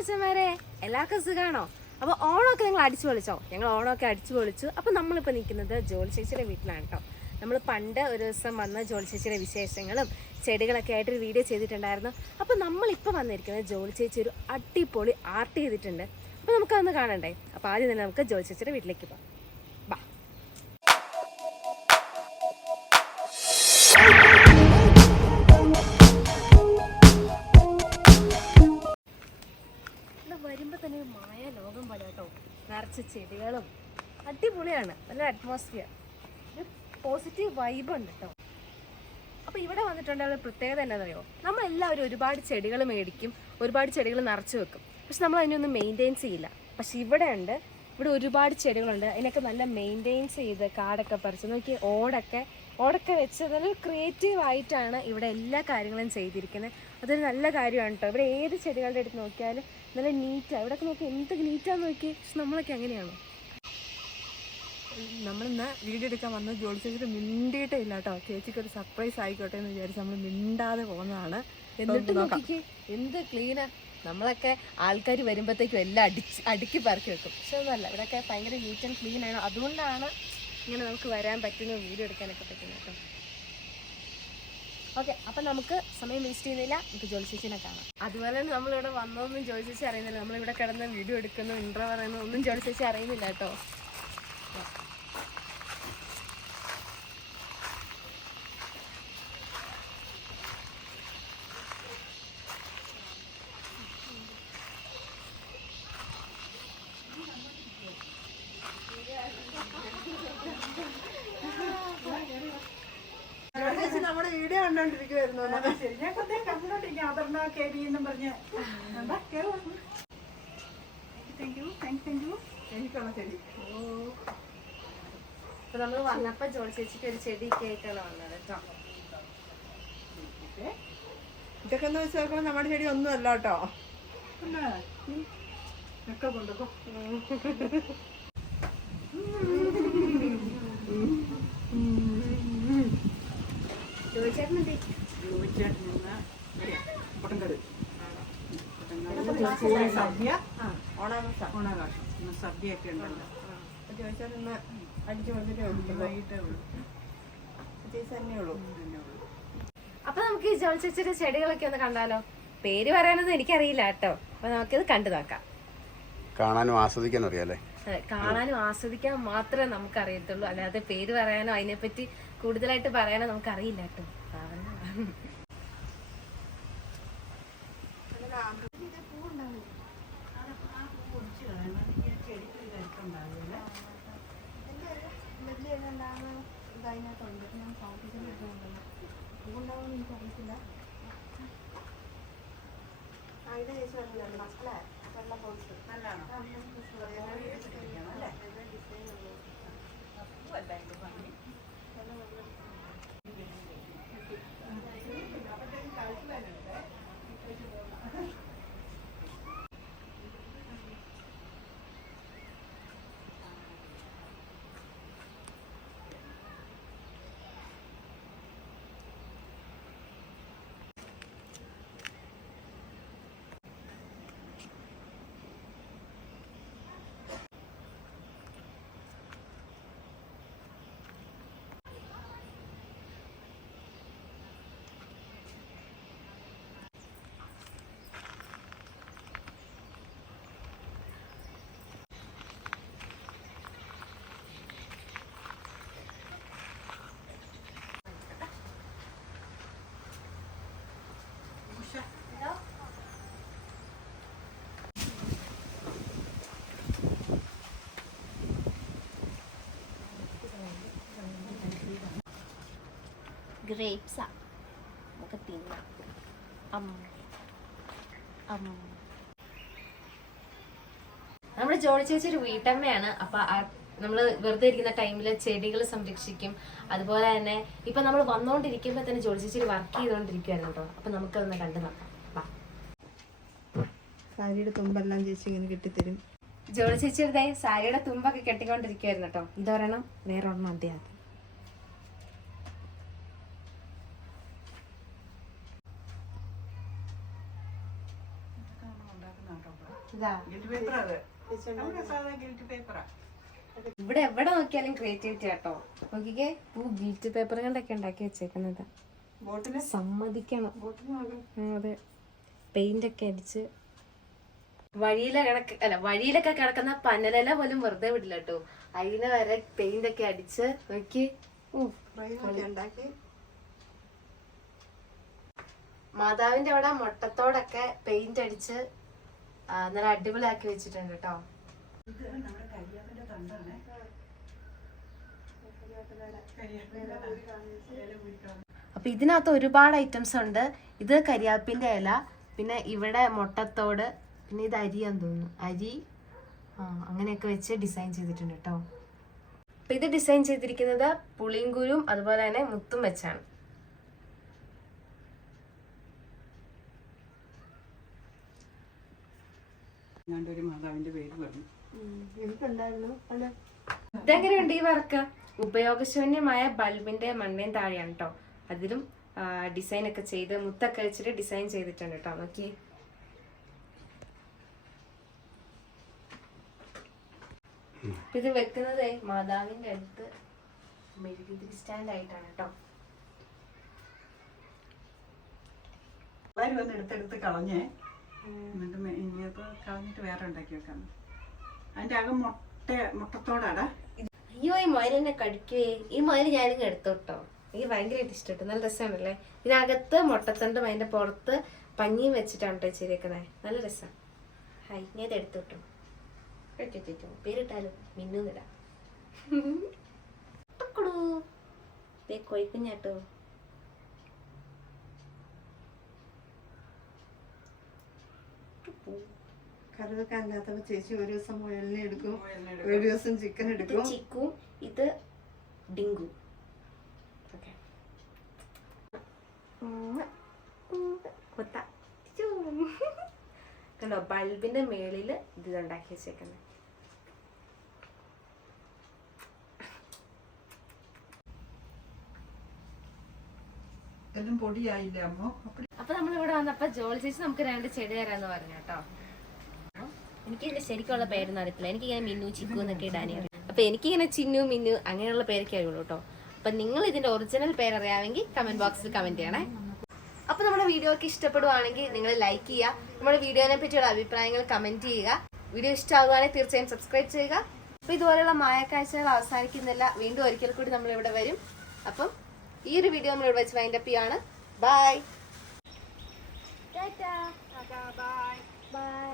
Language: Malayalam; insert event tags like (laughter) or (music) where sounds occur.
മച്ചന്മാരെ എല്ലാവർക്കും സുഖാണോ അപ്പോൾ ഓണമൊക്കെ നിങ്ങൾ അടിച്ചു പൊളിച്ചോ? ഞങ്ങൾ ഓണമൊക്കെ അടിച്ചു പൊളിച്ചു. അപ്പോൾ നമ്മളിപ്പോൾ നിൽക്കുന്നത് ജോലി ചേച്ചിയുടെ വീട്ടിലാണ് കേട്ടോ നമ്മൾ പണ്ട് ഒരു ദിവസം വന്ന ജോലി ചേച്ചിയുടെ വിശേഷങ്ങളും ചെടികളൊക്കെ ആയിട്ട് ഒരു വീഡിയോ ചെയ്തിട്ടുണ്ടായിരുന്നു. അപ്പോൾ നമ്മളിപ്പോൾ വന്നിരിക്കുന്നത് ജോലി ചേച്ചി ഒരു അടിപൊളി ആർട്ട് ചെയ്തിട്ടുണ്ട്. അപ്പോൾ നമുക്കതൊന്ന് കാണണ്ടേ? അപ്പോൾ ആദ്യം തന്നെ നമുക്ക് ജോലി ചേച്ചിയുടെ വീട്ടിലേക്ക് പോകാം. മായ ലോകം പോലെ കേട്ടോ. നിറച്ച് ചെടികളും അടിപൊളിയാണ്. നല്ല അറ്റ്മോസ്ഫിയർ ഒരു പോസിറ്റീവ് വൈബ് ഉണ്ട് കേട്ടോ. അപ്പോൾ ഇവിടെ വന്നിട്ടുണ്ടെങ്കിൽ ഒരു പ്രത്യേകത എന്താണെന്നറിയോ? നമ്മളെല്ലാവരും ഒരുപാട് ചെടികൾ മേടിക്കും ഒരുപാട് ചെടികൾ നിറച്ച് വെക്കും. പക്ഷെ നമ്മൾ അതിനൊന്നും മെയിന്റെയിൻ ചെയ്യില്ല. പക്ഷെ ഇവിടെ ഉണ്ട് ഇവിടെ ഒരുപാട് ചെടികളുണ്ട്. അതിനൊക്കെ നല്ല മെയിന്റെയിൻ ചെയ്ത് കാടൊക്കെ പറിച്ച് നോക്കി ഓടൊക്കെ ഓടൊക്കെ വെച്ച് നല്ല ക്രിയേറ്റീവ് ആയിട്ടാണ് ഇവിടെ എല്ലാ കാര്യങ്ങളും ചെയ്തിരിക്കുന്നത്. അതൊരു നല്ല കാര്യമാണ് കേട്ടോ ഇവിടെ ഏത് ചെടികളുടെ അടുത്ത് നോക്കിയാലും നല്ല നീറ്റാണ് ഇവിടെയൊക്കെ നോക്കി എന്ത് നീറ്റാന്ന് നോക്കി. പക്ഷെ നമ്മളൊക്കെ എങ്ങനെയാണോ നമ്മളിന്ന് വീഡിയോ എടുക്കാൻ വന്ന ജോലി ചേച്ചിട്ട് മിണ്ടിയിട്ടേ ഇല്ല കേട്ടോ ചേച്ചിക്ക് ഒരു സർപ്രൈസ് ആയിക്കോട്ടെ എന്ന് വിചാരിച്ച് നമ്മൾ മിണ്ടാതെ പോകുന്നതാണ്. എന്നിട്ട് നോക്കി. എന്ത് ക്ലീനാ നമ്മളൊക്കെ ആൾക്കാർ വരുമ്പോഴത്തേക്കും എല്ലാം അടിച്ച് അടുക്കി പറക്കി വെക്കും. പക്ഷെ ഒന്നുമല്ല ഇവിടെയൊക്കെ ഭയങ്കര നീറ്റ് ആൻഡ് ക്ലീൻ ആണ്. അതുകൊണ്ടാണ് ഇങ്ങനെ നമുക്ക് വരാൻ പറ്റുന്ന വീഡിയോ എടുക്കാനൊക്കെ പറ്റുന്നത് കേട്ടോ ഓക്കെ അപ്പം നമുക്ക് സമയം വേസ്റ്റ് ചെയ്യുന്നില്ല നമുക്ക് ജോലിശേഷിനെ കാണാം. അതുപോലെ നമ്മളിവിടെ വന്നതൊന്നും ജോലിശേഷി അറിയുന്നില്ല. നമ്മളിവിടെ കിടന്ന് വീഡിയോ എടുക്കുന്നു ഇൻട്രോ പറയുന്നു ഒന്നും ജോലിശേഷി അറിയുന്നില്ല കേട്ടോ ചേച്ചി നമ്മുടെ വീഡിയോ കണ്ടോണ്ടിരിക്കുവായിരുന്നു എനിക്കുള്ള ചെടി. അപ്പൊ നമ്മൾ വന്നപ്പോ ജോൾ ചേച്ചിക്ക് ഒരു ചെടി കേക്കാണ് വന്നത് കേട്ടോ. ഇതൊക്കെ? എന്ന് വെച്ച് നോക്കുമ്പോൾ നമ്മുടെ ചെടി ഒന്നും അല്ല കേട്ടോ ജോലി സദ്യ? ഓണാഘോഷം. ഓണാഘോഷം. ഇന്ന് സദ്യയൊക്കെ ഉണ്ടല്ലോ. അപ്പൊ ചോദിച്ചാൽ ഇന്ന് അടിച്ചു കൊടുത്തിട്ടേ ഉള്ളൂ. വൈകിട്ടേ ഉള്ളൂ. ചേച്ചി തന്നെ ഉള്ളൂ. അപ്പൊ നമുക്ക് ഈ ജോലി ചേച്ചിയുടെ ചെടികളൊക്കെ ഒന്ന് കണ്ടാലോ? പേര് പറയാനൊന്നും എനിക്കറിയില്ല കേട്ടോ. അപ്പൊ നമുക്കിത് കണ്ടു നോക്കാം. കാണാനും ആസ്വദിക്കാൻ അറിയാലേ കാണാനും ആസ്വദിക്കാൻ മാത്രമേ നമുക്ക് അറിയത്തുള്ളൂ അല്ലാതെ പേര് പറയാനോ അതിനെപ്പറ്റി കൂടുതലായിട്ട് പറയാനോ നമുക്ക് അറിയില്ല കേട്ടോ പാവങ്ങളാ. ഗ്രേപ്സാ നമുക്ക് തിന്നാം അം അം നമ്മുടെ ജോളി ചേച്ചി ഒരു വീട്ടമ്മയാണ്. അപ്പൊ നമ്മൾ വെറുതെ ഇരിക്കുന്ന ടൈമിൽ ചെടികൾ സംരക്ഷിക്കും. അതുപോലെ തന്നെ ഇപ്പൊ നമ്മൾ വന്നുകൊണ്ടിരിക്കുമ്പോൾ തന്നെ ജോളി ചേച്ചി വർക്ക് ചെയ്തുകൊണ്ടിരിക്കുവായിരുന്നു കേട്ടോ. അപ്പൊ നമുക്കതൊന്ന് കണ്ടു നോക്കാം. വാ. സാരിയുടെ തുമ്പെല്ലാം ചേച്ചി ഇങ്ങനെ കെട്ടിത്തരും. ജോളി ചേച്ചിയുടെ സാരിയുടെ തുമ്പൊക്കെ കെട്ടിക്കൊണ്ടിരിക്കുവായിരുന്നു കേട്ടോ. ഇതൊരെണ്ണം വേറെ ഒരെണ്ണം മതി ആദ്യം ഉണ്ടാക്കുന്ന കേട്ടോ ഇതാ ഗിൽറ്റ് പേപ്പർ അത് നമ്മുടെ സാധാ ഗിൽറ്റ് പേപ്പറാ ഇവിടെ എവിടെ നോക്കിയാലും ക്രിയേറ്റിവിറ്റി ആട്ടോ. നോക്കിക്കേ. പൂ ഗിൽറ്റ് പേപ്പർ കൊണ്ടൊക്കെ ഉണ്ടാക്കി വെച്ചേക്കുന്നത് സമ്മതിക്കണം. അതെ. പെയിന്റ് ഒക്കെ അടിച്ച്. വഴിയിലെ കിടക്ക അല്ല വഴിയിലൊക്കെ കിടക്കുന്ന പനലില പോലും വെറുതെ വിടില്ല കേട്ടോ. അതിന് വരെ പെയിന്റ് ഒക്കെ അടിച്ച് നോക്കി. മാതാവിന്റെ അവിടെ മുട്ടത്തോടൊക്കെ പെയിന്റ് അടിച്ച് നല്ല അടിപൊളിയാക്കി വെച്ചിട്ടുണ്ട് കേട്ടോ. അപ്പൊ ഇതിനകത്ത് ഒരുപാട് ഐറ്റംസ് ഉണ്ട്. ഇത് കരിയാപ്പിന്റെ ഇല പിന്നെ ഇവിടെ മുട്ടത്തോട് പിന്നെ ഇത് അരി എന്ന് തോന്നുന്നു. അരി അങ്ങനെയൊക്കെ വെച്ച് ഡിസൈൻ ചെയ്തിട്ടുണ്ട് കേട്ടോ അപ്പൊ ഇത് ഡിസൈൻ ചെയ്തിരിക്കുന്നത് പുളിങ്കുരും അതുപോലെ തന്നെ മുത്തും വെച്ചാണ്. ഞാന്റെ ഒരു പേര് പറഞ്ഞു. എനിക്കുണ്ടായിരുന്നു അല്ല. ഇതെങ്ങനെയുണ്ട് ഈ വർക്ക്? ഉപയോഗശൂന്യമായ ബൾബിന്റെ മണ്ണയും താഴെയാണ് കേട്ടോ അതിലും ഡിസൈൻ ഒക്കെ ചെയ്ത് മുത്തൊക്കെ വെച്ചിട്ട് ഡിസൈൻ ചെയ്തിട്ടുണ്ട് കേട്ടോ നോക്കി ഇത് വെക്കുന്നത് മാതാവിന്റെ അടുത്ത് മെഴുകുതിരി സ്റ്റാൻഡ് ആയിട്ടാണ് കേട്ടോ എല്ലാവരും ഒന്ന് എടുത്തെടുത്ത് കളഞ്ഞേ. എന്നിട്ട് മെ- ഇനിയിപ്പോ കളഞ്ഞിട്ട് വേറെ ഉണ്ടാക്കി വെക്കാം അതിന്റെ അകം മുട്ട മുട്ടത്തോടാടാ. അയ്യോ ഈ മയിൽ എന്നെ കടിക്കുവേ. ഈ മയിൽ ഞാനിങ്ങ് എടുത്തോട്ടോ. എനിക്ക് ഭയങ്കരമായിട്ട് ഇഷ്ടപ്പെട്ടു നല്ല രസമാണല്ലേ ഇതിനകത്ത് മുട്ടത്തണ്ടും അതിന്റെ പുറത്ത് പഞ്ഞിയും വെച്ചിട്ടാണ് കേട്ടോ ചെയ്തേക്കുന്നത് നല്ല രസം. ഹായ് ഞാൻ ഇത് എടുത്തോട്ടോ എടുത്തിട്ടോ പേരിട്ടാലും മിന്നുന്നില്ല. (laughs) ദേ കോഴിക്കുഞ്ഞാട്ടോ അല്ലാത്തപ്പോ ചേച്ചി ഒരു ദിവസം മുയലിനെ എടുക്കും ഒരു ദിവസം ചിക്കൻ എടുക്കും. ചിക്കു ഇത് ഡിങ്കു. കണ്ടോ ബൾബിന്റെ മേളിൽ ഇത് ഉണ്ടാക്കി വെച്ചേക്കുന്നത് അപ്പൊ നമ്മളിവിടെ നമ്മൾ ഇവിടെ വന്നപ്പോ ജോൾ ചേച്ചി നമുക്ക് രണ്ട് ചെടി തരാന്ന് പറഞ്ഞു കേട്ടോ. എനിക്ക് ഇതിന്റെ ശരിക്കുള്ള പേരൊന്നും അറിയത്തില്ല. എനിക്ക് ഇങ്ങനെ മിന്നു ചിക്കു എന്നൊക്കെ ഇടാനേ അറിയാം. അപ്പൊ എനിക്കിങ്ങനെ ചിന്നു മിന്നു അങ്ങനെയുള്ള പേരൊക്കെ അറിയുള്ളൂ കേട്ടോ. അപ്പൊ നിങ്ങൾ ഇതിന്റെ ഒറിജിനൽ പേര് അറിയാമെങ്കിൽ കമന്റ് ബോക്സിൽ കമന്റ് ചെയ്യണേ. അപ്പൊ നമ്മുടെ വീഡിയോ ഒക്കെ ഇഷ്ടപ്പെടുവാണെങ്കിൽ നിങ്ങൾ ലൈക്ക് ചെയ്യുക. നമ്മുടെ വീഡിയോനെ പറ്റിയുള്ള അഭിപ്രായങ്ങൾ കമന്റ് ചെയ്യുക. വീഡിയോ ഇഷ്ടമാകുവാണെങ്കിൽ തീർച്ചയായും സബ്സ്ക്രൈബ് ചെയ്യുക. അപ്പൊ ഇതുപോലെയുള്ള മായക്കാഴ്ചകൾ അവസാനിക്കുന്നില്ല. വീണ്ടും ഒരിക്കൽ കൂടി നമ്മൾ ഇവിടെ വരും. അപ്പം ഈ ഒരു വീഡിയോ നമ്മൾ ഇവിടെ വെച്ച് വൈൻഡ് വൈൻഡപ്പ് ചെയ്യാണ്. Bye bye